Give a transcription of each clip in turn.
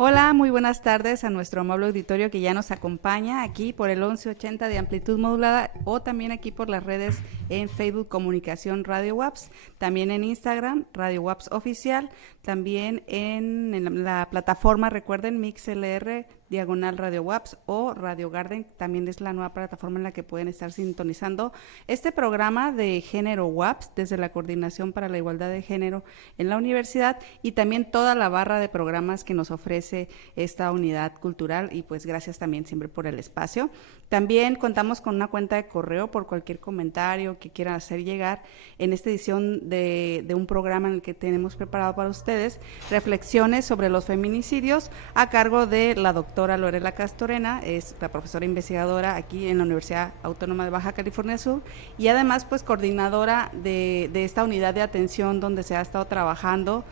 Hola, muy buenas tardes a nuestro amable auditorio que ya nos acompaña aquí por el 1180 de amplitud modulada o también aquí por las redes en Facebook Comunicación Radio WAPS, también en Instagram Radio WAPS Oficial, también en la plataforma, recuerden, MixLR diagonal Radio WAPS o Radio Garden, también es la nueva plataforma en la que pueden estar sintonizando este programa de género WAPS desde la Coordinación para la Igualdad de Género en la universidad y también toda la barra de programas que nos ofrece esta unidad cultural y pues gracias también siempre por el espacio. También contamos con una cuenta de correo por cualquier comentario que quieran hacer llegar en esta edición de un programa en el que tenemos preparado para ustedes reflexiones sobre los feminicidios a cargo de la doctora Lorela Castorena, es la profesora investigadora aquí en la Universidad Autónoma de Baja California Sur y además pues coordinadora de esta unidad de atención donde se ha estado trabajando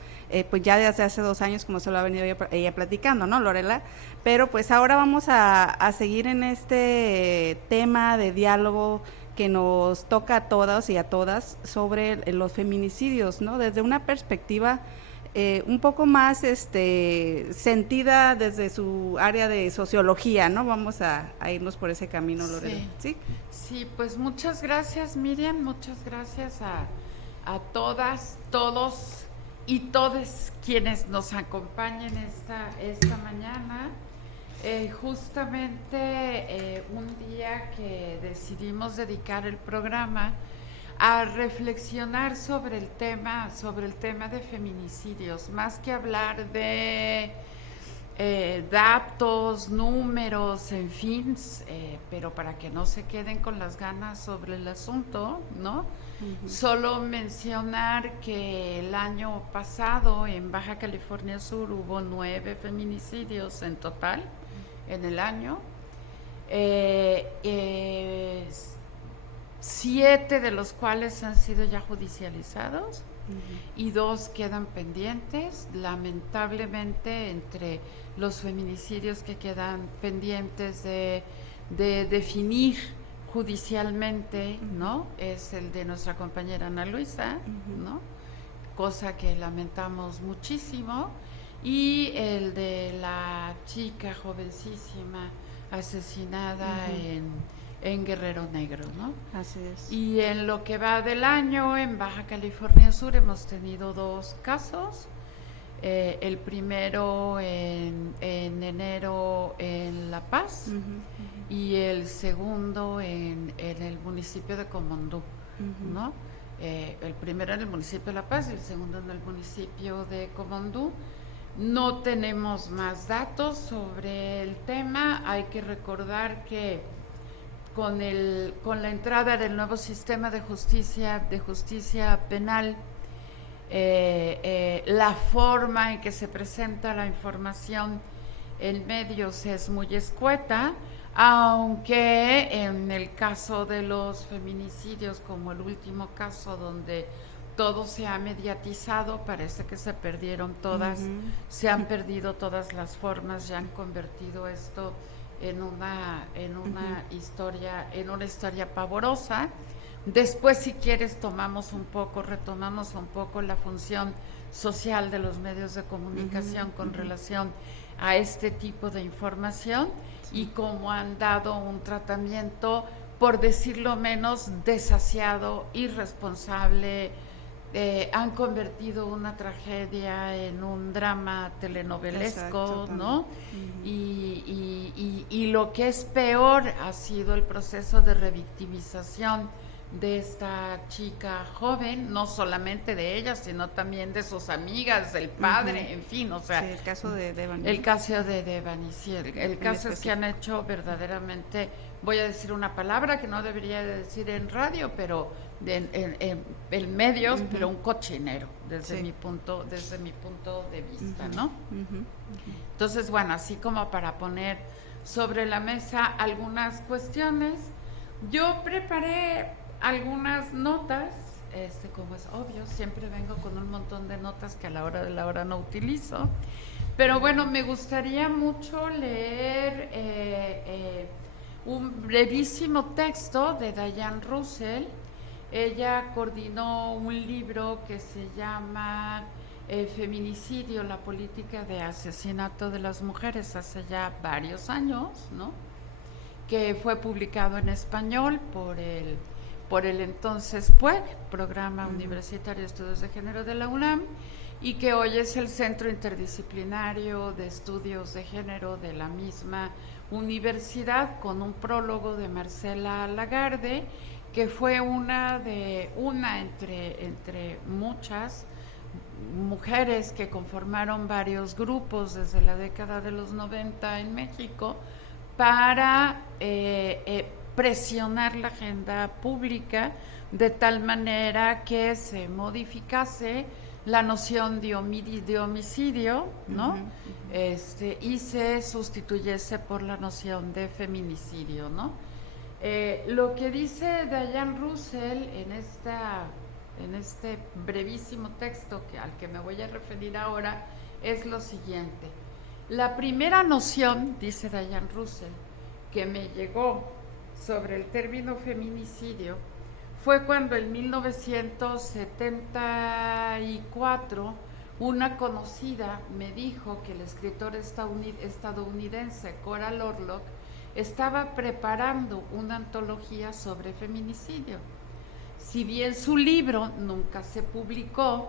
pues ya desde hace 2 años, como se lo ha venido ella platicando, ¿no, Lorela? Pero pues ahora vamos a seguir en este tema de diálogo que nos toca a todas y a todas sobre los feminicidios, ¿no? Desde una perspectiva un poco más sentida desde su área de sociología, ¿no? Vamos a irnos por ese camino, Lorela. Sí, ¿Sí? sí, pues muchas gracias, Miriam, muchas gracias a todas, todos y todes quienes nos acompañen esta mañana. Justamente un día que decidimos dedicar el programa a reflexionar sobre el tema de feminicidios, más que hablar de datos, números, en fin, pero para que no se queden con las ganas sobre el asunto, ¿no? Solo mencionar que el año pasado en Baja California Sur hubo 9 feminicidios en total en el año. 7 de los cuales han sido ya judicializados y 2 quedan pendientes. Lamentablemente, entre los feminicidios que quedan pendientes de definir judicialmente, ¿no? Es el de nuestra compañera Ana Luisa, ¿no? Cosa que lamentamos muchísimo, y el de la chica jovencísima asesinada en Guerrero Negro, ¿no? Así es. Y en lo que va del año, en Baja California Sur hemos tenido 2 casos. El primero en enero en La Paz y el segundo en el municipio de Comondú, ¿no? El primero en el municipio de La Paz y el segundo en el municipio de Comondú. No tenemos más datos sobre el tema. Hay que recordar que con la entrada del nuevo sistema de justicia penal, la forma en que se presenta la información en medios es muy escueta, aunque en el caso de los feminicidios, como el último caso donde todo se ha mediatizado, parece que se perdieron todas, se han perdido todas las formas, ya han convertido esto en una historia pavorosa. Después, si quieres, retomamos un poco la función social de los medios de comunicación con relación a este tipo de información y cómo han dado un tratamiento, por decirlo menos, desasiado, irresponsable. Han convertido una tragedia en un drama telenovelesco, ¿no? Y lo que es peor ha sido el proceso de revictimización de esta chica joven, no solamente de ella, sino también de sus amigas, del padre, en fin, o sea, sí, el caso de Devani. El caso de Devani, sí, el caso es que han hecho verdaderamente, voy a decir una palabra que no debería decir en radio, pero en medios, pero un cochinero, desde mi punto de vista, ¿no? Entonces, bueno, así como para poner sobre la mesa algunas cuestiones, yo preparé algunas notas, como es obvio, siempre vengo con un montón de notas que a la hora de la hora no utilizo, pero bueno, me gustaría mucho leer un brevísimo texto de Diane Russell. Ella coordinó un libro que se llama el feminicidio, la política de asesinato de las mujeres hace ya varios años, ¿no? Que fue publicado en español por el entonces PUEG, Programa Universitario de Estudios de Género de la UNAM, y que hoy es el Centro Interdisciplinario de Estudios de Género de la misma universidad, con un prólogo de Marcela Lagarde, que fue una entre muchas mujeres que conformaron varios grupos desde la década de los 90 en México para presionar la agenda pública de tal manera que se modificase la noción de homicidio, ¿no? Y se sustituyese por la noción de feminicidio, ¿no? Lo que dice Diane Russell en este brevísimo texto al que me voy a referir ahora es lo siguiente. La primera noción, dice Diane Russell, que me llegó sobre el término feminicidio fue cuando en 1974 una conocida me dijo que el escritor estadounidense Cora Lorlock estaba preparando una antología sobre feminicidio. Si bien su libro nunca se publicó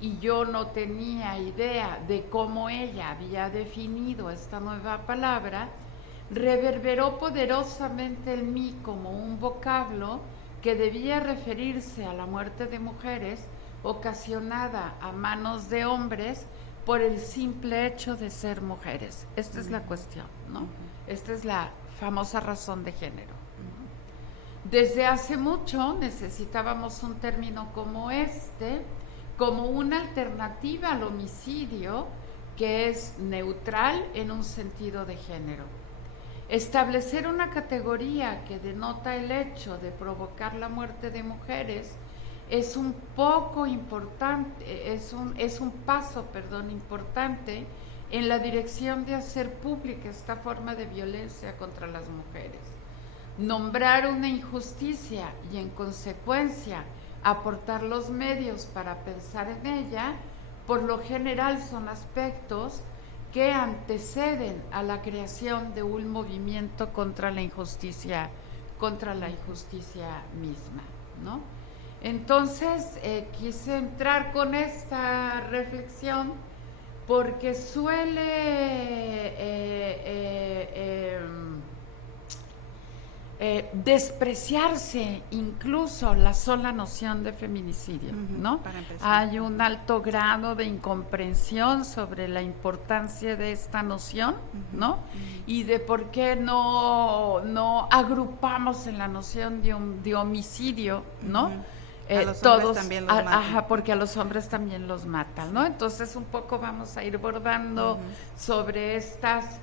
y yo no tenía idea de cómo ella había definido esta nueva palabra, reverberó poderosamente en mí como un vocablo que debía referirse a la muerte de mujeres ocasionada a manos de hombres por el simple hecho de ser mujeres. Esta es la cuestión, ¿no? Esta es la famosa razón de género. Desde hace mucho necesitábamos un término como este, como una alternativa al homicidio que es neutral en un sentido de género. Establecer una categoría que denota el hecho de provocar la muerte de mujeres es un paso importante en la dirección de hacer pública esta forma de violencia contra las mujeres. Nombrar una injusticia y en consecuencia aportar los medios para pensar en ella, por lo general son aspectos que anteceden a la creación de un movimiento contra la injusticia misma, ¿no? Entonces, quise entrar con esta reflexión porque suele despreciarse incluso la sola noción de feminicidio, ¿no? Hay un alto grado de incomprensión sobre la importancia de esta noción, ¿no? Y de por qué no agrupamos en la noción de homicidio, ¿no? A los hombres también los matan. Porque a los hombres también los matan, ¿no? Entonces un poco vamos a ir bordando sobre estas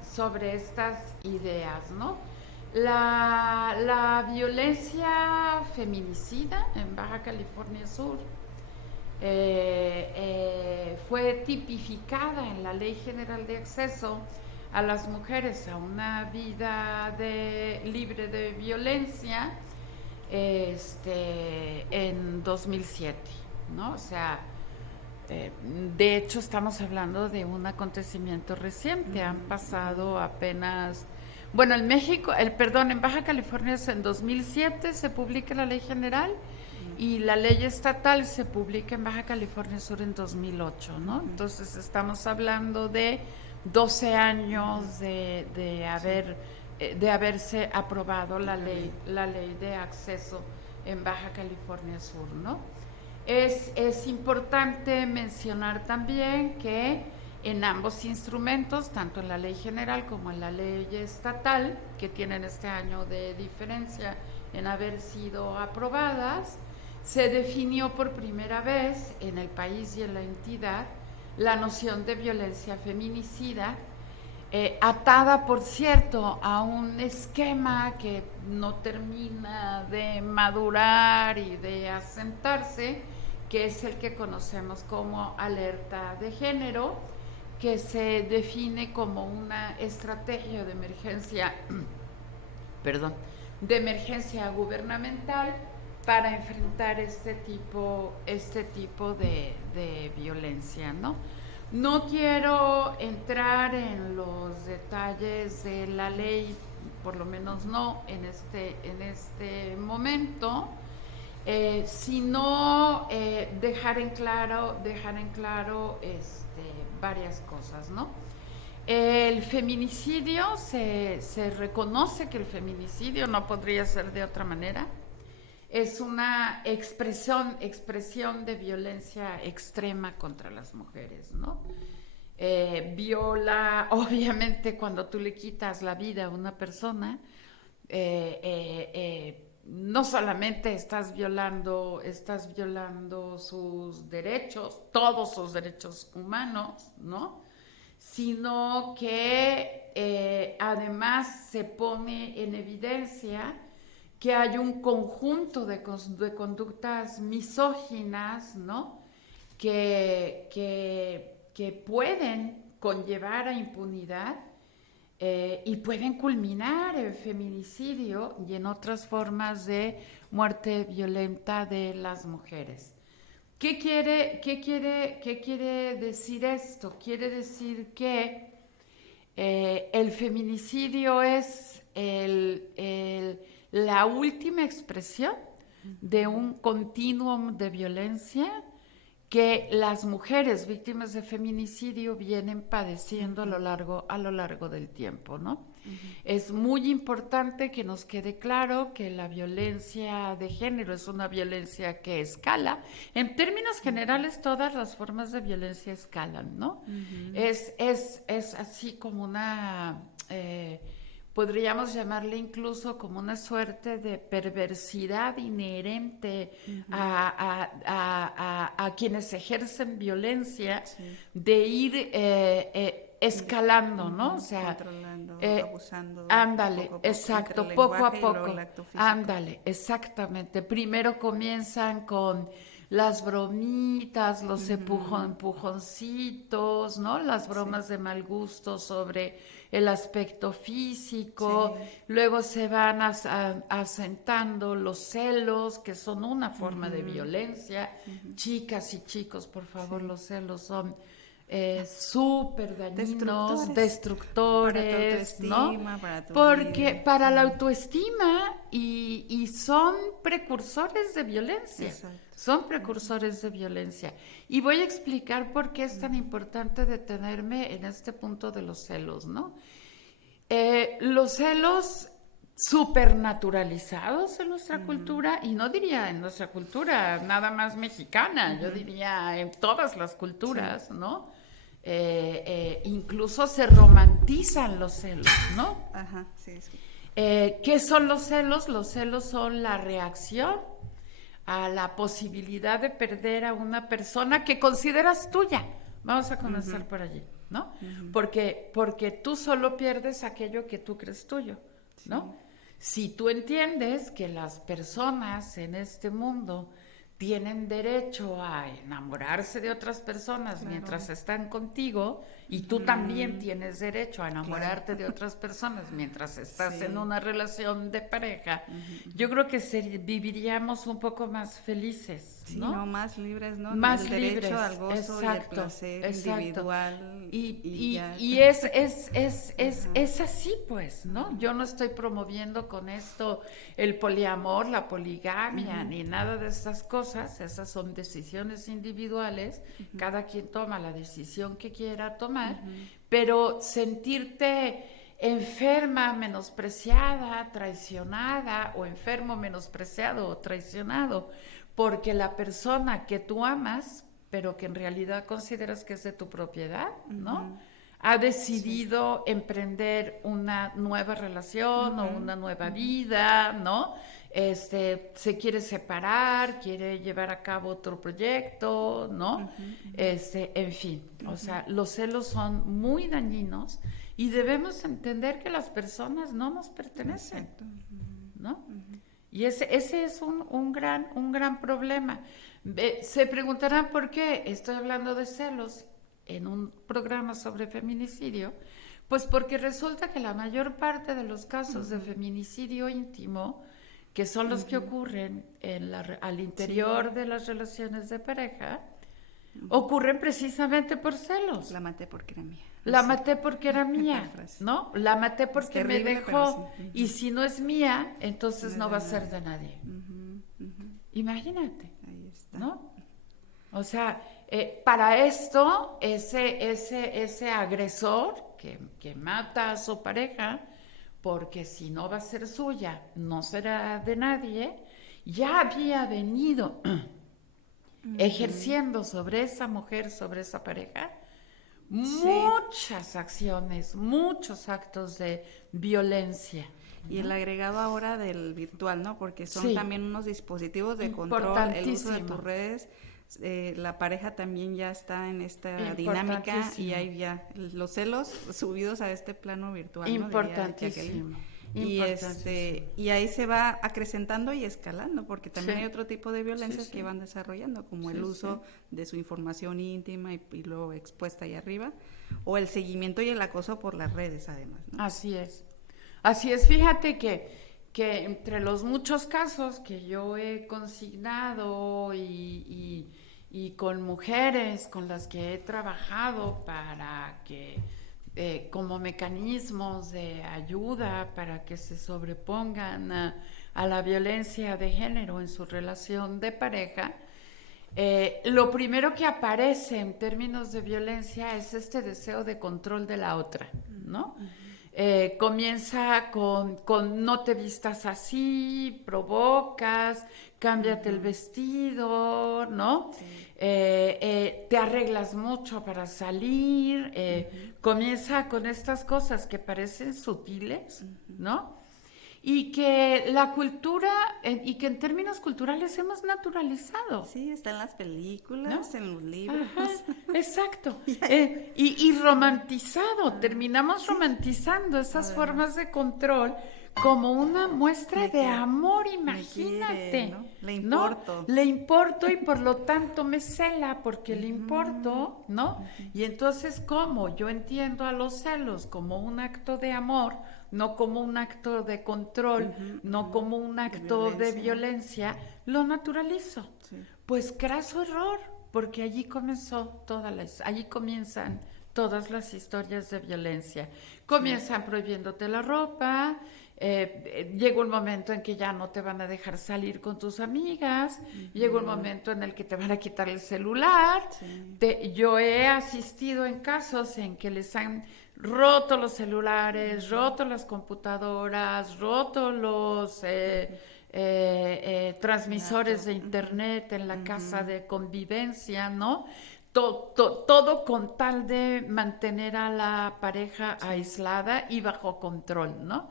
ideas, ¿no? La violencia feminicida en Baja California Sur fue tipificada en la Ley General de Acceso a las mujeres a una vida libre de violencia en 2007, ¿no? O sea, de hecho estamos hablando de un acontecimiento reciente, han pasado apenas... Bueno, en Baja California en 2007 se publica la Ley General y la ley estatal se publica en Baja California Sur en 2008, ¿no? Entonces estamos hablando de 12 años de haberse aprobado la ley de acceso en Baja California Sur, ¿no? Es importante mencionar también que en ambos instrumentos, tanto en la ley general como en la ley estatal, que tienen este año de diferencia en haber sido aprobadas, se definió por primera vez en el país y en la entidad la noción de violencia feminicida, atada, por cierto, a un esquema que no termina de madurar y de asentarse, que es el que conocemos como alerta de género, que se define como una estrategia de emergencia gubernamental para enfrentar este tipo de violencia, ¿no? No quiero entrar en los detalles de la ley, por lo menos no en este momento, sino dejar en claro varias cosas, ¿no? El feminicidio, se reconoce que el feminicidio no podría ser de otra manera. Es una expresión de violencia extrema contra las mujeres, ¿no? Viola, obviamente, cuando tú le quitas la vida a una persona, no solamente estás violando sus derechos, todos sus derechos humanos, ¿no? Sino que además se pone en evidencia que hay un conjunto de conductas misóginas, ¿no? Que pueden conllevar a impunidad y pueden culminar en feminicidio y en otras formas de muerte violenta de las mujeres. ¿Qué quiere decir esto? Quiere decir que el feminicidio es la última expresión de un continuum de violencia que las mujeres víctimas de feminicidio vienen padeciendo a lo largo del tiempo, ¿no? Es muy importante que nos quede claro que la violencia de género es una violencia que escala. En términos generales, todas las formas de violencia escalan, ¿no? Es así como una... podríamos llamarle incluso como una suerte de perversidad inherente a quienes ejercen violencia, de ir escalando, ¿no? O sea, controlando, abusando. Ándale, Poco a poco, exacto, entre el poco a lenguaje y luego poco. el acto físico. Ándale, exactamente. Primero comienzan con las bromitas, los empujoncitos, ¿no? Las bromas de mal gusto sobre el aspecto físico. Sí. Luego se van asentando los celos, que son una forma de violencia. Chicas y chicos, por favor, los celos son súper dañinos, destructores, para tu ¿no? autoestima, para tu Porque vida. para la autoestima y son precursores de violencia. Exacto. Son precursores de violencia. Y voy a explicar por qué es tan importante detenerme en este punto de los celos, ¿no? Los celos supernaturalizados en nuestra cultura, y no diría en nuestra cultura nada más mexicana, yo diría en todas las culturas, ¿no? Incluso se romantizan los celos, ¿no? Ajá, sí, sí. ¿Qué son los celos? Los celos son la reacción a la posibilidad de perder a una persona que consideras tuya. Vamos a comenzar por allí, ¿no? Porque tú solo pierdes aquello que tú crees tuyo, ¿no? Si tú entiendes que las personas en este mundo tienen derecho a enamorarse de otras personas mientras están contigo, y tú también tienes derecho a enamorarte de otras personas mientras estás en una relación de pareja, yo creo que viviríamos un poco más felices, ¿no? Sí, no, más libres, ¿no? Más el derecho libres, al gozo y al placer individual. Y es así, pues, ¿no? Yo no estoy promoviendo con esto el poliamor, la poligamia, ni nada de estas cosas. Esas son decisiones individuales. Cada quien toma la decisión que quiera tomar, pero sentirte enferma, menospreciada, traicionada, o enfermo, menospreciado o traicionado, porque la persona que tú amas, pero que en realidad consideras que es de tu propiedad, ¿no? Ha decidido emprender una nueva relación o una nueva vida, ¿no? Se quiere separar, quiere llevar a cabo otro proyecto, ¿no? En fin, o sea, los celos son muy dañinos y debemos entender que las personas no nos pertenecen, ¿no? Y ese es un gran problema. Se preguntarán por qué estoy hablando de celos en un programa sobre feminicidio. Pues porque resulta que la mayor parte de los casos de feminicidio íntimo que son los que ocurren al interior de las relaciones de pareja, ocurren precisamente por celos. La maté porque era mía. La maté porque era mía, ¿no? La maté porque me dejó, sí. y si no es mía, entonces no va a ser de nadie. Imagínate, ahí está. ¿no? O sea, para esto, ese agresor que mata a su pareja, porque si no va a ser suya, no será de nadie, ya había venido ejerciendo sobre esa mujer, sobre esa pareja, muchas acciones, muchos actos de violencia. Y el agregado ahora del virtual, ¿no? Porque son también unos dispositivos de control, el uso de tus redes. La pareja también ya está en esta dinámica y hay ya los celos subidos a este plano virtual, ¿no? Importantísimo. Y ahí se va acrecentando y escalando, porque también hay otro tipo de violencias que van desarrollando, como el uso de su información íntima y luego expuesta ahí arriba, o el seguimiento y el acoso por las redes además, ¿no? Así es, fíjate que entre los muchos casos que yo he consignado y con mujeres con las que he trabajado para que como mecanismos de ayuda para que se sobrepongan a la violencia de género en su relación de pareja, lo primero que aparece en términos de violencia es este deseo de control de la otra, ¿no? Comienza con no te vistas así, provocas, cámbiate el vestido, ¿no? Te arreglas mucho para salir, comienza con estas cosas que parecen sutiles, ¿no? Y que la cultura, y que en términos culturales hemos naturalizado. Sí, está en las películas, ¿no? En los libros. Ajá, exacto. Y romantizado, terminamos romantizando esas formas de control como una muestra de amor, imagínate. Quiere, ¿no? Le importo. ¿No? Le importo y por lo tanto me cela porque le importo, ¿no? Y entonces, ¿cómo? Yo entiendo a los celos como un acto de amor, no como un acto de control, no como un acto de violencia, lo naturalizo. Sí. Pues craso error, porque allí comienzan todas las historias de violencia. Comienzan prohibiéndote la ropa, llega un momento en que ya no te van a dejar salir con tus amigas, llega un momento en el que te van a quitar el celular. Yo he asistido en casos en que les han roto los celulares, roto las computadoras, roto los transmisores de internet en la casa de convivencia, ¿no? Todo con tal de mantener a la pareja aislada y bajo control, ¿no?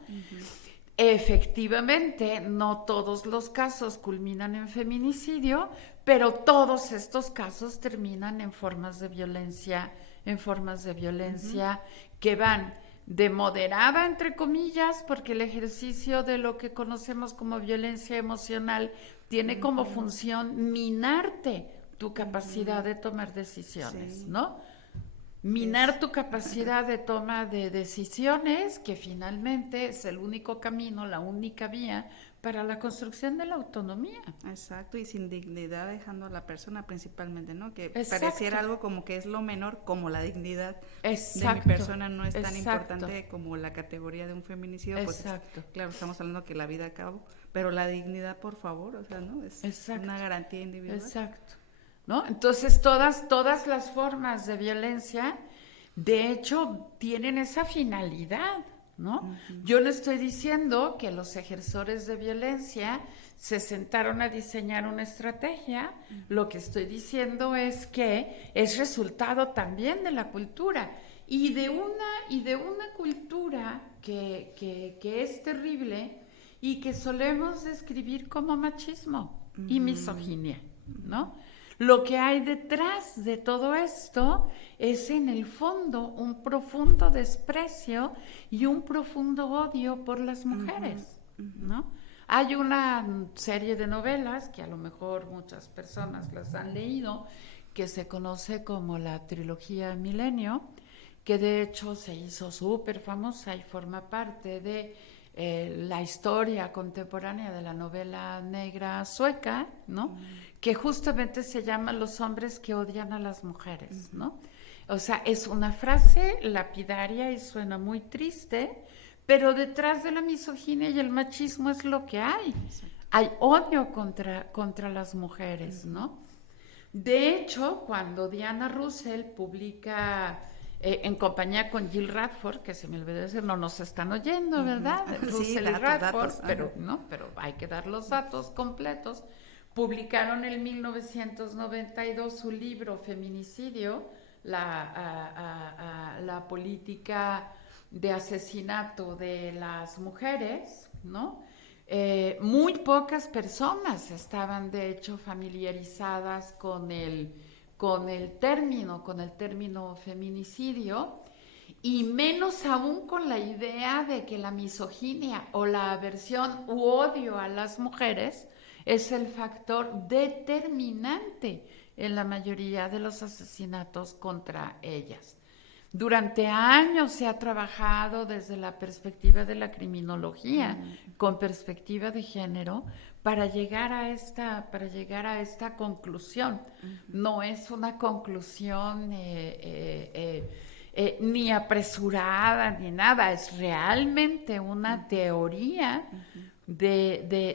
Efectivamente, no todos los casos culminan en feminicidio, pero todos estos casos terminan en formas de violencia, que van de moderada, entre comillas, porque el ejercicio de lo que conocemos como violencia emocional tiene como función minarte tu capacidad de tomar decisiones, ¿no? Minar tu capacidad de toma de decisiones, que finalmente es el único camino, la única vía para la construcción de la autonomía. Exacto, y sin dignidad, dejando a la persona principalmente, ¿no? Que pareciera algo como que es lo menor, como la dignidad de mi persona no es tan importante como la categoría de un feminicidio. Pues claro, estamos hablando que la vida acabó, pero la dignidad, por favor, o sea, ¿no? Es una garantía individual. Exacto. ¿No? Entonces todas las formas de violencia, de hecho, tienen esa finalidad, ¿no? Yo no estoy diciendo que los ejersores de violencia se sentaron a diseñar una estrategia, lo que estoy diciendo es que es resultado también de la cultura y de una cultura que es terrible y que solemos describir como machismo y misoginia, ¿no? Lo que hay detrás de todo esto es en el fondo un profundo desprecio y un profundo odio por las mujeres, ¿no? Hay una serie de novelas que a lo mejor muchas personas las han leído, que se conoce como la trilogía Milenio, que de hecho se hizo súper famosa y forma parte de la historia contemporánea de la novela negra sueca, ¿no? Que justamente se llama Los hombres que odian a las mujeres, ¿no? O sea, es una frase lapidaria y suena muy triste, pero detrás de la misoginia y el machismo es lo que hay. Hay odio contra las mujeres, ¿no? De hecho, cuando Diana Russell publica, en compañía con Jill Radford, que se me olvidó decir, no nos están oyendo, ¿verdad? Russell y Radford, pero hay que dar los datos completos. Publicaron en 1992 su libro Feminicidio, la política de asesinato de las mujeres, ¿no? Muy pocas personas estaban de hecho familiarizadas con el término feminicidio, y menos aún con la idea de que la misoginia o la aversión u odio a las mujeres es el factor determinante en la mayoría de los asesinatos contra ellas. Durante años se ha trabajado desde la perspectiva de la criminología, con perspectiva de género, para llegar a esta conclusión. No es una conclusión ni apresurada ni nada, es realmente una teoría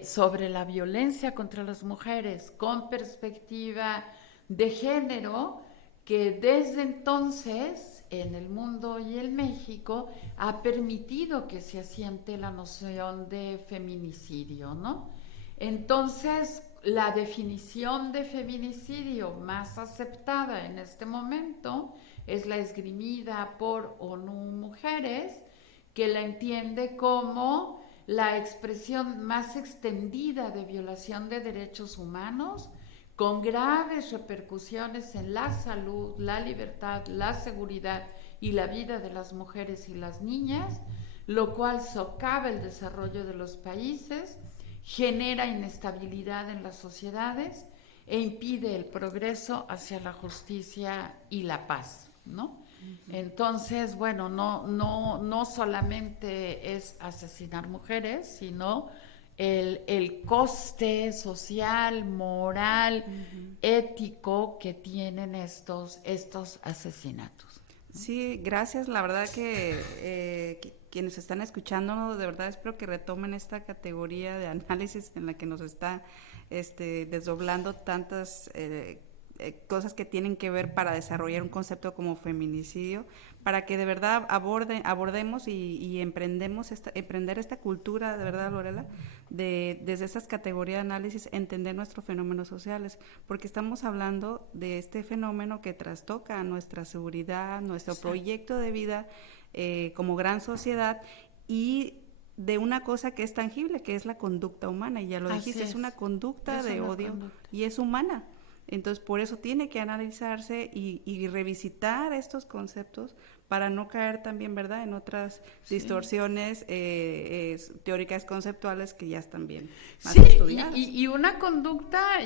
sobre la violencia contra las mujeres con perspectiva de género, que desde entonces en el mundo y en México ha permitido que se asiente la noción de feminicidio, ¿no? Entonces, la definición de feminicidio más aceptada en este momento es la esgrimida por ONU Mujeres, que la entiende como la expresión más extendida de violación de derechos humanos, con graves repercusiones en la salud, la libertad, la seguridad y la vida de las mujeres y las niñas, lo cual socava el desarrollo de los países, genera inestabilidad en las sociedades e impide el progreso hacia la justicia y la paz, ¿no? Entonces, bueno, no solamente es asesinar mujeres, sino el coste social, moral, ético que tienen estos asesinatos, ¿no? Sí, gracias. La verdad que quienes están escuchando, de verdad espero que retomen esta categoría de análisis en la que nos está desdoblando tantas cosas que tienen que ver para desarrollar un concepto como feminicidio, para que de verdad abordemos y emprender esta cultura, de verdad, Lorela, desde estas categorías de análisis, entender nuestros fenómenos sociales, porque estamos hablando de este fenómeno que trastoca nuestra seguridad, nuestro proyecto de vida como gran sociedad, y de una cosa que es tangible, que es la conducta humana, y ya lo dijiste, es una conducta de odio y es humana. Entonces, por eso tiene que analizarse y revisitar estos conceptos para no caer también, ¿verdad?, en otras distorsiones teóricas conceptuales que ya están bien más estudiadas. Y una conducta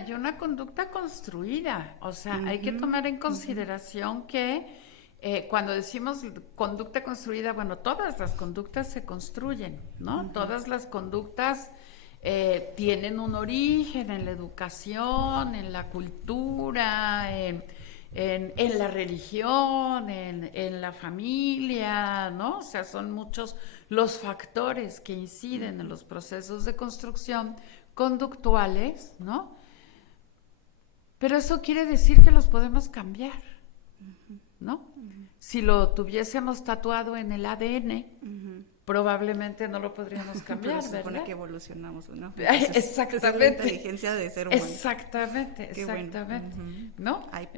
construida. O sea, hay que tomar en consideración que cuando decimos conducta construida, bueno, todas las conductas se construyen, ¿no? Todas las conductas tienen un origen en la educación, en la cultura, en la religión, en la familia, ¿no? O sea, son muchos los factores que inciden en los procesos de construcción conductuales, ¿no? Pero eso quiere decir que los podemos cambiar, ¿no? Si lo tuviésemos tatuado en el ADN, probablemente no lo podríamos cambiar, pero se supone ¿verdad? que evolucionamos, ¿no? Exactamente. Esa es la inteligencia de ser humano. Exactamente. Bueno. ¿No? Hay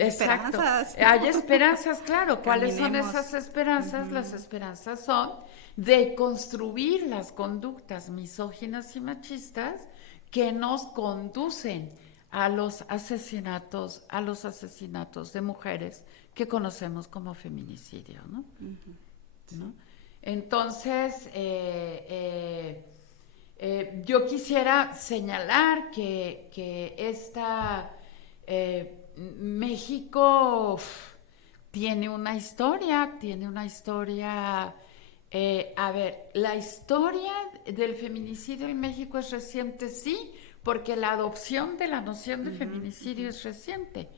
esperanzas. Hay esperanzas, claro. ¿Cuáles son Caminemos. esas esperanzas? Las esperanzas son de construir las conductas misóginas y machistas que nos conducen a los asesinatos de mujeres que conocemos como feminicidio, ¿no? ¿No? Entonces, yo quisiera señalar que México tiene una historia A ver, la historia del feminicidio en México es reciente, sí, porque la adopción de la noción de feminicidio es reciente.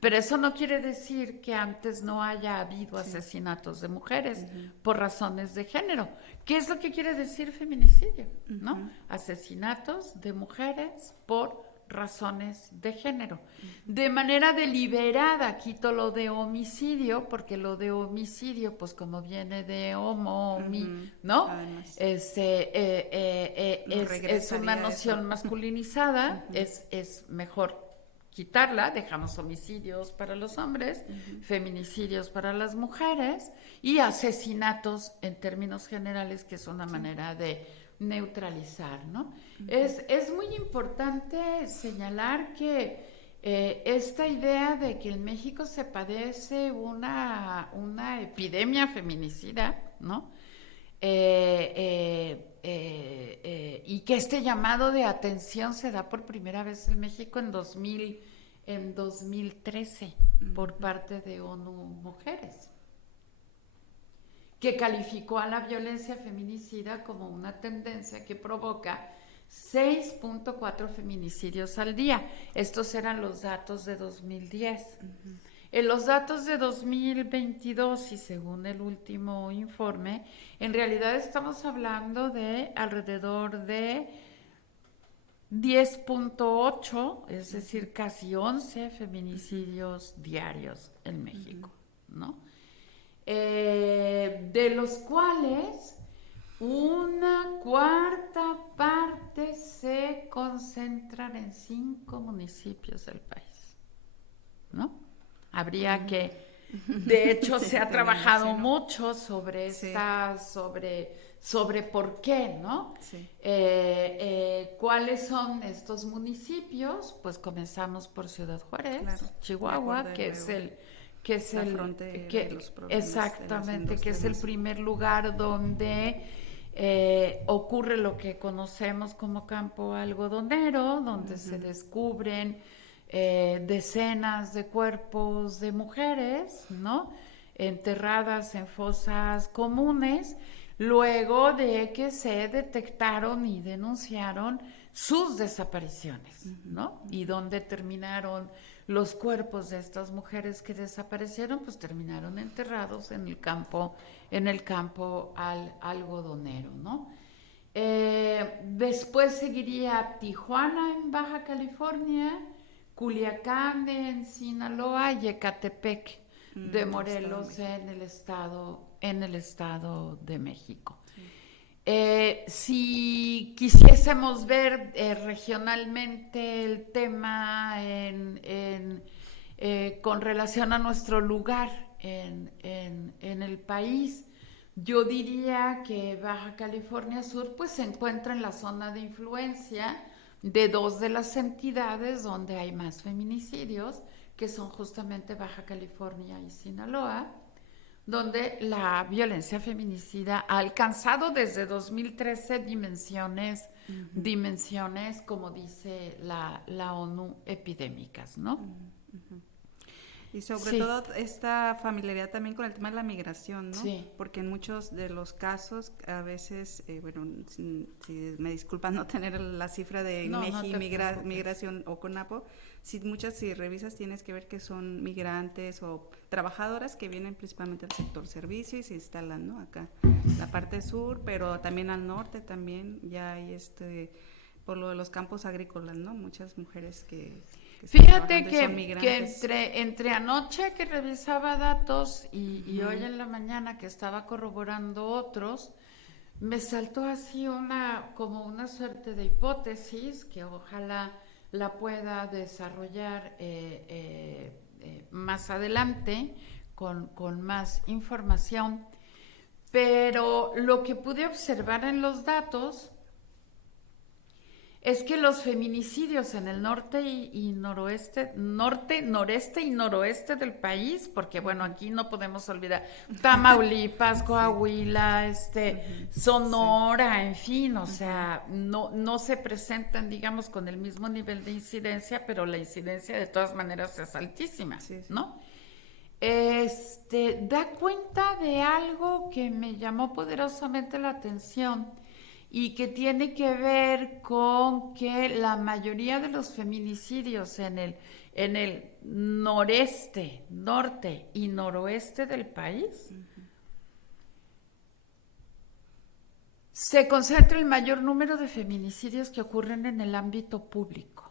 Pero eso no quiere decir que antes no haya habido asesinatos de mujeres por razones de género. ¿Qué es lo que quiere decir feminicidio? ¿No? Asesinatos de mujeres por razones de género. De manera deliberada quito lo de homicidio, porque lo de homicidio, pues como viene de homo, ¿no? Además, es una noción masculinizada, es mejor quitarla, dejamos homicidios para los hombres, feminicidios para las mujeres y asesinatos en términos generales, que es una manera de neutralizar, ¿no? Es muy importante señalar que esta idea de que en México se padece una epidemia feminicida, ¿no? Y que este llamado de atención se da por primera vez en México en 2013 por parte de ONU Mujeres, que calificó a la violencia feminicida como una tendencia que provoca 6.4 feminicidios al día. Estos eran los datos de 2010. En los datos de 2022 y según el último informe, en realidad estamos hablando de alrededor de 10.8, es decir, casi 11 feminicidios diarios en México, ¿no? De los cuales una cuarta parte se concentran en 5 municipios del país, ¿no? Habría que, de hecho, se ha trabajado mucho sobre sobre por qué, ¿no? Sí. ¿Cuáles son estos municipios? Pues comenzamos por Ciudad Juárez, Claro, Chihuahua, que es la frontera de los problemas exactamente, de que es el primer lugar donde ocurre lo que conocemos como campo algodonero, donde se descubren decenas de cuerpos de mujeres, ¿no? Enterradas en fosas comunes, luego de que se detectaron y denunciaron sus desapariciones, ¿no? Y donde terminaron los cuerpos de estas mujeres que desaparecieron, pues terminaron enterrados en el campo algodonero, ¿no? Después seguiría Tijuana en Baja California, Culiacán en Sinaloa y Ecatepec de Morelos en el estado de México. Si quisiésemos ver regionalmente el tema con relación a nuestro lugar en el país, yo diría que Baja California Sur pues se encuentra en la zona de influencia de 2 de las entidades donde hay más feminicidios, que son justamente Baja California y Sinaloa, donde la violencia feminicida ha alcanzado desde 2013 dimensiones, como dice la ONU, epidémicas, ¿no? Y sobre todo esta familiaridad también con el tema de la migración, ¿no? Sí. Porque en muchos de los casos, a veces, bueno, si me disculpan no tener la cifra de INEGI, Migración o CONAPO, si revisas tienes que ver que son migrantes o trabajadoras que vienen principalmente del sector servicio y se instalan, ¿no? Acá, la parte sur, pero también al norte también ya hay por lo de los campos agrícolas, ¿no? Muchas mujeres que fíjate que entre anoche que revisaba datos y hoy en la mañana que estaba corroborando otros, me saltó así como una suerte de hipótesis que ojalá la pueda desarrollar más adelante con más información, pero lo que pude observar en los datos es que los feminicidios en el norte y noreste y noroeste del país, porque bueno, aquí no podemos olvidar Tamaulipas, Coahuila, Sonora, en fin, o sea, no se presentan, digamos, con el mismo nivel de incidencia, pero la incidencia de todas maneras es altísima, ¿no? Da cuenta de algo que me llamó poderosamente la atención y que tiene que ver con que la mayoría de los feminicidios en el noreste, norte y noroeste del país, se concentra el mayor número de feminicidios que ocurren en el ámbito público,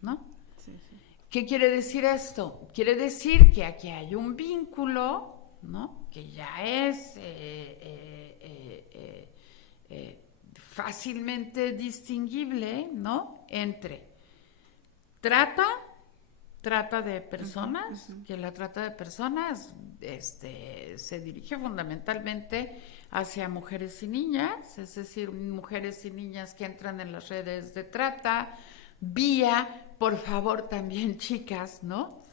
¿no? Sí, sí. ¿Qué quiere decir esto? Quiere decir que aquí hay un vínculo, ¿no? Que ya es fácilmente distinguible, ¿no? Entre trata de personas, que la trata de personas se dirige fundamentalmente hacia mujeres y niñas, es decir, mujeres y niñas que entran en las redes de trata, vía, por favor, también chicas, ¿no?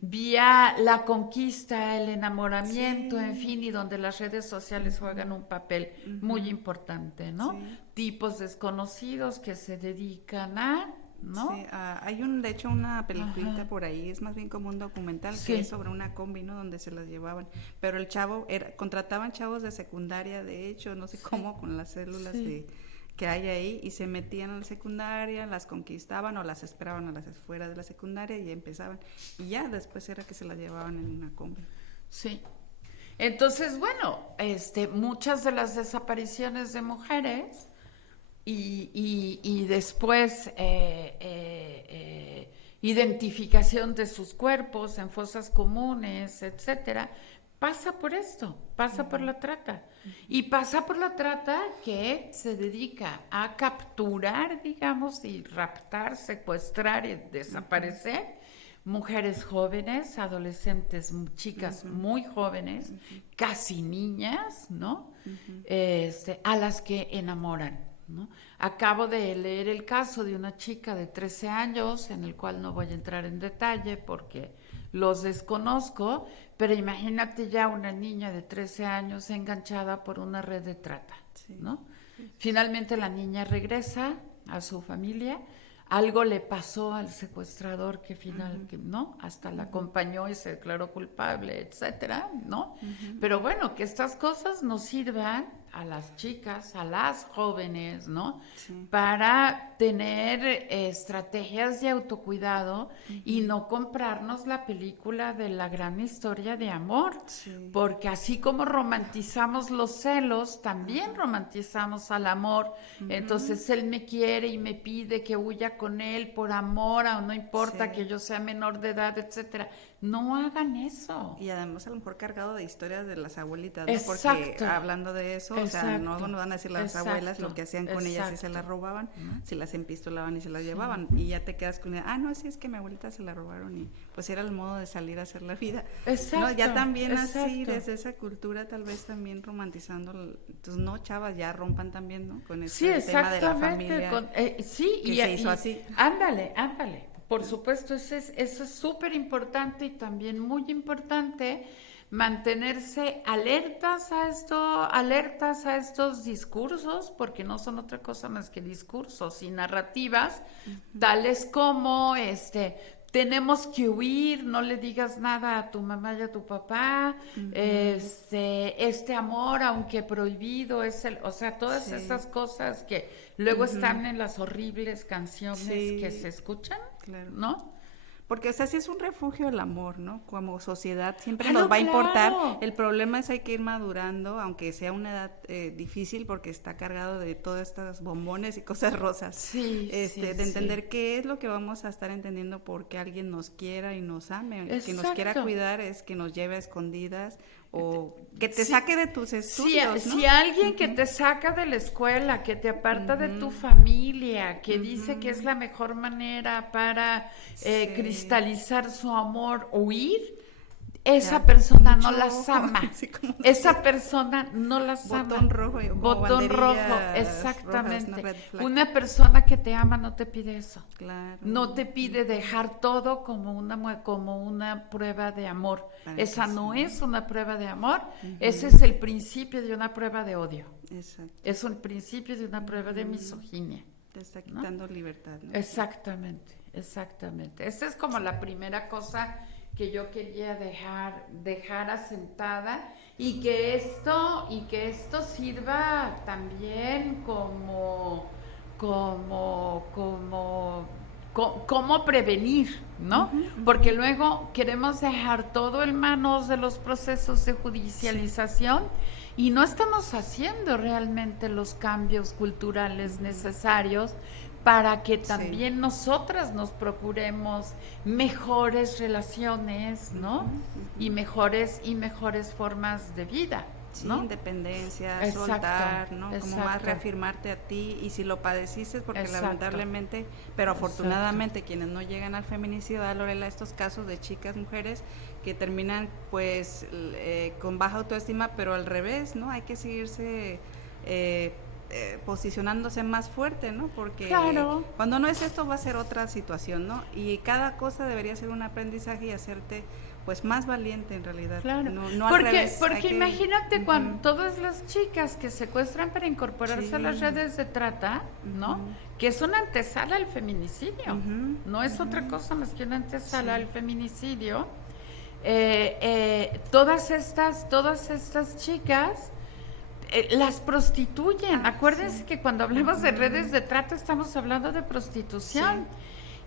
Vía la conquista, el enamoramiento, en fin, y donde las redes sociales juegan un papel muy importante, ¿no? Sí. Tipos desconocidos que se dedican a, ¿no? Sí, hay de hecho una peliculita por ahí, es más bien como un documental Sí. que es sobre una combi, ¿no? Donde se las llevaban, pero el chavo, contrataban chavos de secundaria, de hecho, no sé cómo, con las células que hay ahí, y se metían a la secundaria, las conquistaban o las esperaban a las afueras de la secundaria y empezaban, y ya después era que se las llevaban en una combi. Sí. Entonces, bueno, muchas de las desapariciones de mujeres y después identificación de sus cuerpos en fosas comunes, etcétera, pasa por esto, pasa por la trata. Y pasa por la trata que se dedica a capturar, digamos, y raptar, secuestrar y desaparecer mujeres jóvenes, adolescentes, chicas muy jóvenes, casi niñas, ¿no? A las que enamoran, ¿no? Acabo de leer el caso de una chica de 13 años, en el cual no voy a entrar en detalle porque los desconozco, pero imagínate ya una niña de 13 años enganchada por una red de trata, ¿no? Finalmente la niña regresa a su familia. Algo le pasó al secuestrador que ¿no? Hasta la acompañó y se declaró culpable, etcétera, ¿no? Pero bueno, que estas cosas nos sirvan a las chicas, a las jóvenes, ¿no? Sí. Para tener estrategias de autocuidado y no comprarnos la película de la gran historia de amor, porque así como romantizamos los celos, también romantizamos al amor. Entonces él me quiere y me pide que huya con él por amor, o no importa que yo sea menor de edad, etcétera. No hagan eso. Y además a lo mejor cargado de historias de las abuelitas, ¿no? Porque hablando de eso, o sea, no nos van a decir las abuelas lo que hacían con ellas y se las robaban, si las empistolaban y se las llevaban, y ya te quedas con no, sí, es que mi abuelita se la robaron y pues era el modo de salir a hacer la vida. No, ya también así, desde esa cultura tal vez también romantizando, entonces no, chavas, ya rompan también, ¿no? Con ese tema de la familia que se hizo así. Ándale. Por supuesto, eso es súper importante y también muy importante mantenerse alertas a estos discursos, porque no son otra cosa más que discursos y narrativas, tales como tenemos que huir, no le digas nada a tu mamá y a tu papá, este amor, aunque prohibido, o sea, todas esas cosas que luego están en las horribles canciones que se escuchan, ¿no? Porque, o sea, sí es un refugio el amor, ¿no? Como sociedad siempre nos va a importar. El problema es hay que ir madurando, aunque sea una edad difícil, porque está cargado de todas estas bombones y cosas rosas. De entender qué es lo que vamos a estar entendiendo porque alguien nos quiera y nos ame. Que nos quiera cuidar es que nos lleve a escondidas o que te saque de tus estudios, ¿no? Si alguien que te saca de la escuela, que te aparta de tu familia, que dice que es la mejor manera para cristalizar su amor, huir, esa persona no las ama. Esa persona no las ama. Botón rojo, exactamente. Rojas, una persona que te ama no te pide eso. Claro. No te pide dejar todo como una prueba de amor. Esa no es una prueba de amor. Ese es el principio de una prueba de odio. Exacto. Es un principio de una prueba de misoginia. Te está quitando libertad, ¿no? Exactamente. Esa es como la primera cosa que yo quería dejar asentada, y que esto sirva también cómo prevenir, ¿no? Porque luego queremos dejar todo en manos de los procesos de judicialización, y no estamos haciendo realmente los cambios culturales necesarios para que también nosotras nos procuremos mejores relaciones, ¿no? Y mejores formas de vida. Sí, ¿no? independencia, Exacto, soltar, ¿no? Como exacto. más reafirmarte a ti, y si lo padeciste, porque Exacto. lamentablemente, pero afortunadamente quienes no llegan al feminicidio, da Lorela estos casos de chicas, mujeres que terminan pues con baja autoestima, pero al revés, ¿no? Hay que seguirse posicionándose más fuerte, ¿no? Porque Claro. cuando no es esto va a ser otra situación, ¿no? Y cada cosa debería ser un aprendizaje y hacerte pues más valiente en realidad. Claro, no porque, al revés, porque imagínate cuando Uh-huh. todas las chicas que secuestran para incorporarse a las redes de trata, ¿no? Que es una antesala al feminicidio, no es otra cosa más que una antesala al feminicidio. Todas estas chicas las prostituyen. Acuérdense que cuando hablamos de redes de trata estamos hablando de prostitución.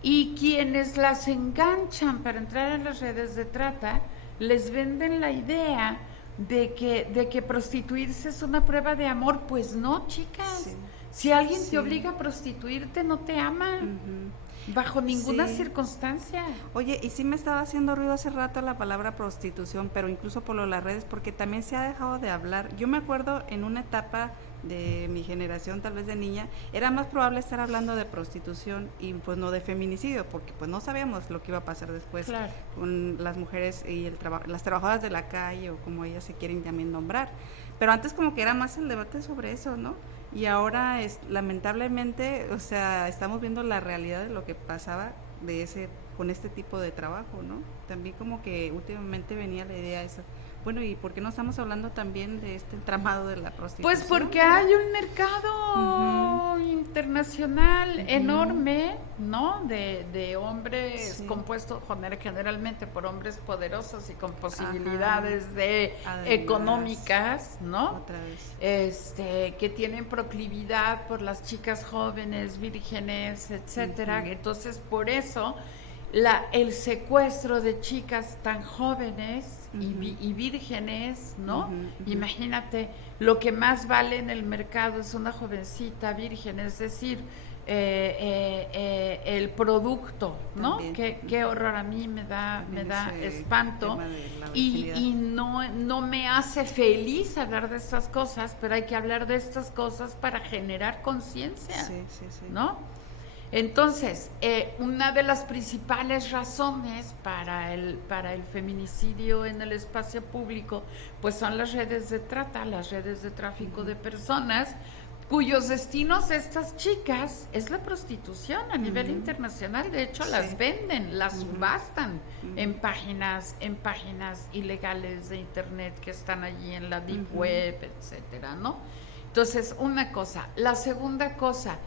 Y quienes las enganchan para entrar en las redes de trata les venden la idea de que prostituirse es una prueba de amor. Pues no, chicas. Si alguien te obliga a prostituirte, no te ama. Bajo ninguna circunstancia. Oye, y sí me estaba haciendo ruido hace rato la palabra prostitución, pero incluso por las redes, porque también se ha dejado de hablar. Yo me acuerdo en una etapa de mi generación, tal vez de niña, era más probable estar hablando de prostitución y pues no de feminicidio, porque pues no sabíamos lo que iba a pasar después con las mujeres y las trabajadoras de la calle, o como ellas se quieren también nombrar. Pero antes como que era más el debate sobre eso, ¿no? Y ahora lamentablemente, o sea, estamos viendo la realidad de lo que pasaba con este tipo de trabajo, ¿no? También como que últimamente venía la idea esa. Bueno, ¿y por qué no estamos hablando también de este entramado de la prostitución? Pues porque hay un mercado internacional enorme, ¿no? De hombres compuestos generalmente por hombres poderosos y con posibilidades económicas, ¿no? Otra vez. Que tienen proclividad por las chicas jóvenes, vírgenes, etcétera. Entonces, por eso el secuestro de chicas tan jóvenes y vírgenes, ¿no? Imagínate, lo que más vale en el mercado es una jovencita virgen, es decir, el producto, ¿no? Qué horror, a mí me da espanto, y no me hace feliz hablar de estas cosas, pero hay que hablar de estas cosas para generar conciencia, ¿no? Entonces, una de las principales razones para el feminicidio en el espacio público, pues son las redes de trata, las redes de tráfico de personas, cuyos destinos de estas chicas es la prostitución a nivel internacional. De hecho, las venden, las subastan en páginas ilegales de internet que están allí en la deep web, etcétera, ¿no? Entonces, una cosa. La segunda cosa,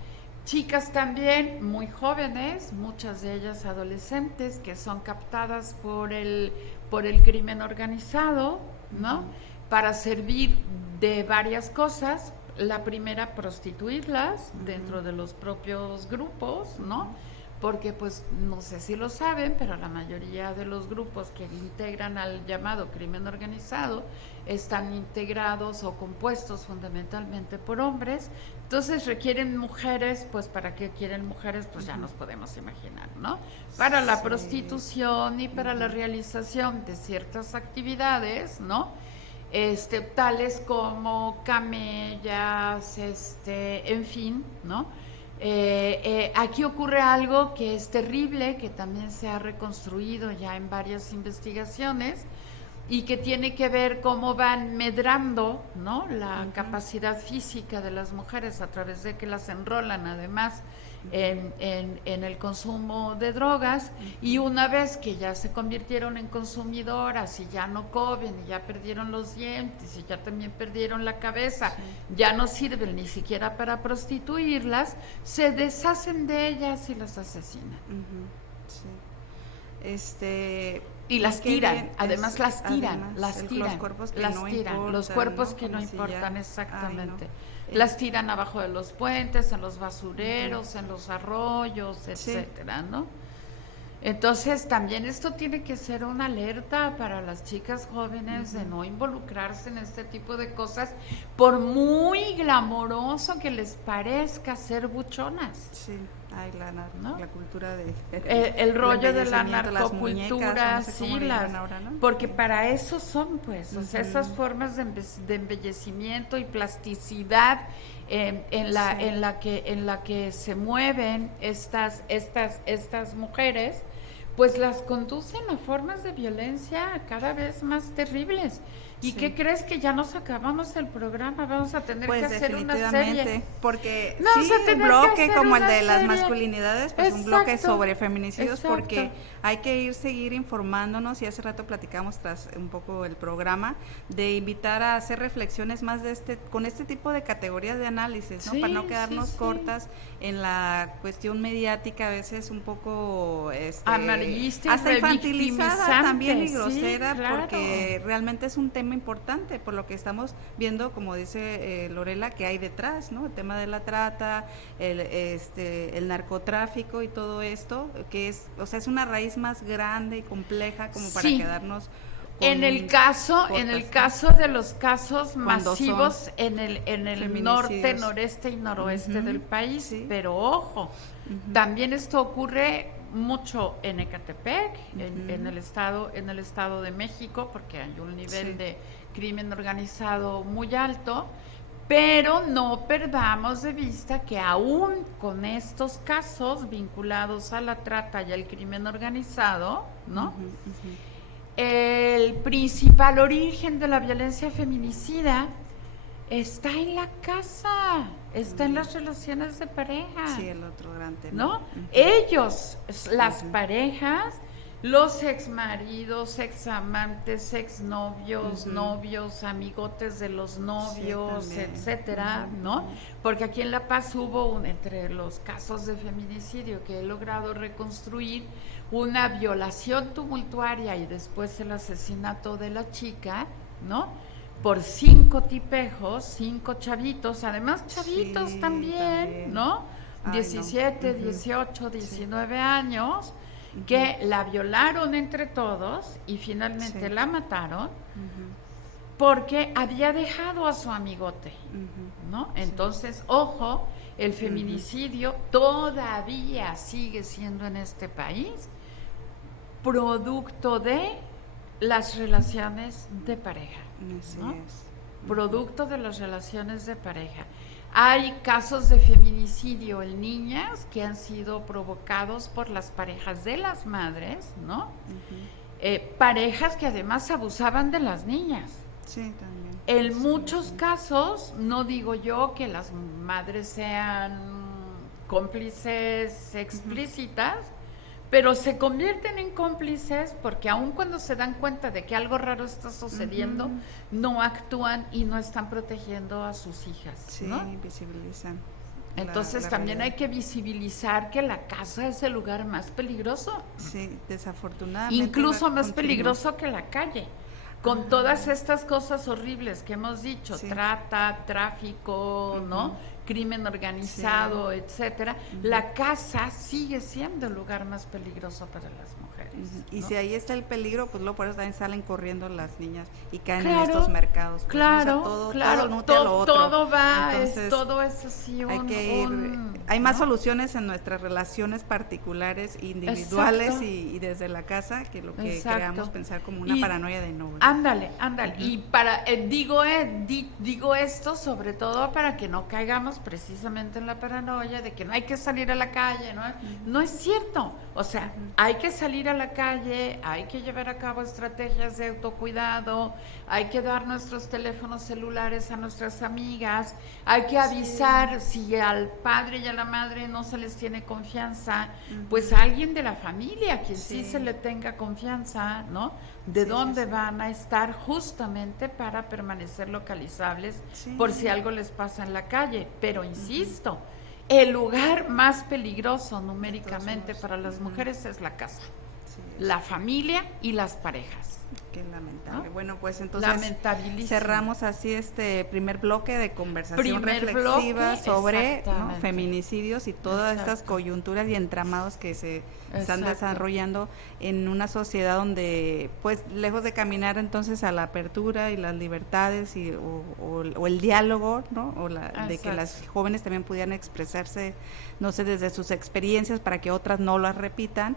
chicas también muy jóvenes, muchas de ellas adolescentes, que son captadas por el crimen organizado, ¿no? Para servir de varias cosas. La primera, prostituirlas dentro de los propios grupos, ¿no? Porque pues no sé si lo saben, pero la mayoría de los grupos que integran al llamado crimen organizado están integrados o compuestos fundamentalmente por hombres. Entonces requieren mujeres, pues ¿para qué quieren mujeres? Pues ya nos podemos imaginar, ¿no? Para la prostitución y para la realización de ciertas actividades, ¿no? Tales como camellas, en fin, ¿no? Aquí ocurre algo que es terrible, que también se ha reconstruido ya en varias investigaciones, y que tiene que ver cómo van medrando, ¿no? La capacidad física de las mujeres a través de que las enrolan además en el consumo de drogas, y una vez que ya se convirtieron en consumidoras y ya no comen y ya perdieron los dientes y ya también perdieron la cabeza, ya no sirven ni siquiera para prostituirlas, se deshacen de ellas y las asesinan. Y las Qué tiran, bien, además las tiran, además, las tiran, los cuerpos que las no tiran, importan, los cuerpos ¿no? que no Como si importan, ya... exactamente. Ay, no. Las tiran abajo de los puentes, en los basureros, en los arroyos, Sí. etcétera, ¿no? Entonces también esto tiene que ser una alerta para las chicas jóvenes de no involucrarse en este tipo de cosas, por muy glamoroso que les parezca ser buchonas. Sí, ay, ¿No? la cultura de... El rollo de la embellecimiento, las narcocultura, muñecas, no sé cómo sí, le llaman ahora, ¿no? porque para eso son, pues, o sea, esas formas de embellecimiento y plasticidad en la que se mueven estas mujeres, pues las conducen a formas de violencia cada vez más terribles. ¿Y qué crees? Que ya nos acabamos el programa, vamos a tener Pues que hacer una definitivamente, serie. porque Vamos sí, a tener un bloque que hacer como el una de las serie. masculinidades, pues un bloque Exacto, sobre feminicidios, exacto. porque hay que seguir informándonos, y hace rato platicamos tras un poco el programa, de invitar a hacer reflexiones más con este tipo de categorías de análisis, ¿no? Sí, Para no quedarnos sí. cortas en la cuestión mediática, a veces un poco amarillista y hasta infantilizada revictimizante, también y sí, grosera, claro. porque realmente es un tema importante, por lo que estamos viendo, como dice Lorela, que hay detrás, ¿no? El tema de la trata, el narcotráfico y todo esto, que es, o sea, es una raíz más grande y compleja como para quedarnos con en el caso de los casos masivos en el norte, noreste y noroeste del país, pero ojo, también esto ocurre mucho en Ecatepec, en el estado de México, porque hay un nivel de crimen organizado muy alto, pero no perdamos de vista que aún con estos casos vinculados a la trata y al crimen organizado, ¿no? El principal origen de la violencia feminicida está en la casa, está en las relaciones de pareja. Sí, el otro gran tema. ¿No? Ellos, las parejas, los exmaridos, examantes, exnovios, novios, amigotes de los novios, etcétera, ¿no? Porque aquí en La Paz hubo entre los casos de feminicidio que he logrado reconstruir, una violación tumultuaria y después el asesinato de la chica, ¿no? Por 5 tipejos, 5 chavitos, además chavitos también, ¿no? 17, 18, 19 años, que la violaron entre todos y finalmente la mataron porque había dejado a su amigote, ¿no? Entonces, ojo, el feminicidio todavía sigue siendo en este país producto de las relaciones de pareja, ¿no? Producto de las relaciones de pareja. Hay casos de feminicidio en niñas que han sido provocados por las parejas de las madres, ¿no? Parejas que además abusaban de las niñas. Sí, también. En muchos casos, no digo yo que las madres sean cómplices explícitas, pero se convierten en cómplices porque aun cuando se dan cuenta de que algo raro está sucediendo, no actúan y no están protegiendo a sus hijas, ¿no? Sí, visibilizan. Entonces también hay que visibilizar que la casa es el lugar más peligroso. Sí, desafortunadamente. Incluso más peligroso que la calle. Con todas estas cosas horribles que hemos dicho, trata, tráfico, ¿no? Crimen organizado, etcétera, la casa sigue siendo el lugar más peligroso para las mujeres. Y ¿no? si ahí está el peligro, pues luego por eso también salen corriendo las niñas y caen en estos mercados. Pues, claro, ¿no? O sea, claro, todo nutre a lo otro. Todo va, entonces, todo es así hay que ir, hay más soluciones en nuestras relaciones particulares, individuales y desde la casa, que lo que queramos pensar como una paranoia de no. Ándale. Y para digo esto sobre todo para que no caigamos precisamente en la paranoia de que no hay que salir a la calle, ¿no? No es cierto. O sea, hay que salir a la calle, hay que llevar a cabo estrategias de autocuidado, hay que dar nuestros teléfonos celulares a nuestras amigas, hay que avisar si al padre y a la madre no se les tiene confianza, pues a alguien de la familia, quien sí se le tenga confianza, ¿no? De dónde van a estar justamente para permanecer localizables por si algo les pasa en la calle. Pero insisto, el lugar más peligroso numéricamente para las mujeres es la casa. la familia y las parejas. Qué lamentable. ¿No? Bueno, pues entonces Lamentabilísimo. cerramos así este primer bloque de conversación reflexiva bloque, sobre, ¿no?, exactamente. feminicidios y todas Exacto. estas coyunturas y entramados que se están Exacto. desarrollando en una sociedad donde, pues, lejos de caminar entonces a la apertura y las libertades o el diálogo, ¿no?, de que Exacto. las jóvenes también pudieran expresarse, no sé, desde sus experiencias para que otras no las repitan.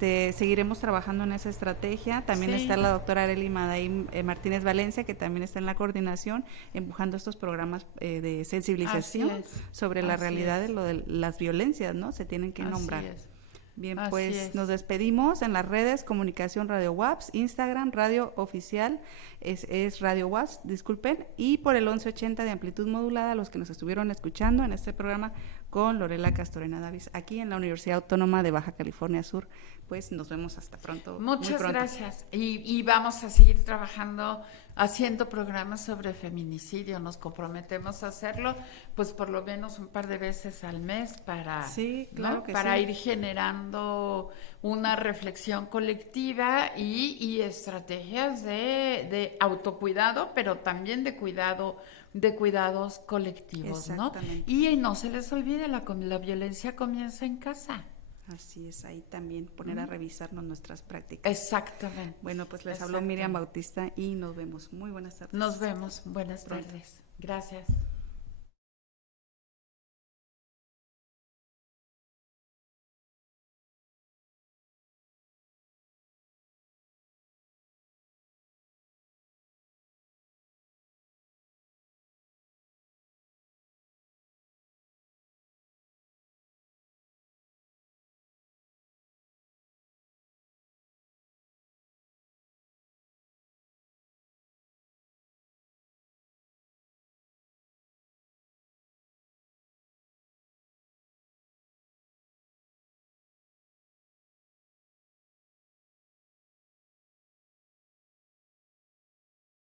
Seguiremos trabajando en esa estrategia. También Sí. está la doctora Arely Madaí Martínez Valencia, que también está en la coordinación, empujando estos programas de sensibilización Así es. sobre la Así realidad es. de lo de las violencias, ¿no? Se tienen que Así nombrar. es. Bien, Así pues es. nos despedimos en las redes, Comunicación Radio WAPS, Instagram, Radio Oficial, es Radio WAPS, disculpen, y por el 1180 de amplitud modulada, los que nos estuvieron escuchando en este programa con Lorela Castorena Davis, aquí en la Universidad Autónoma de Baja California Sur. Pues nos vemos hasta pronto. Muchas muy pronto. gracias. Y vamos a seguir trabajando, haciendo programas sobre feminicidio. Nos comprometemos a hacerlo, pues por lo menos un par de veces al mes para, Sí, claro, ¿no?, que para sí. ir generando una reflexión colectiva y estrategias de autocuidado, pero también de cuidados colectivos, ¿no? Exactamente. Y no se les olvide, la violencia comienza en casa. Así es, ahí también poner a revisarnos nuestras prácticas. Exactamente. Bueno, pues les habló Miriam Bautista y nos vemos. Muy buenas tardes. Nos vemos. Buenas tardes. Gracias.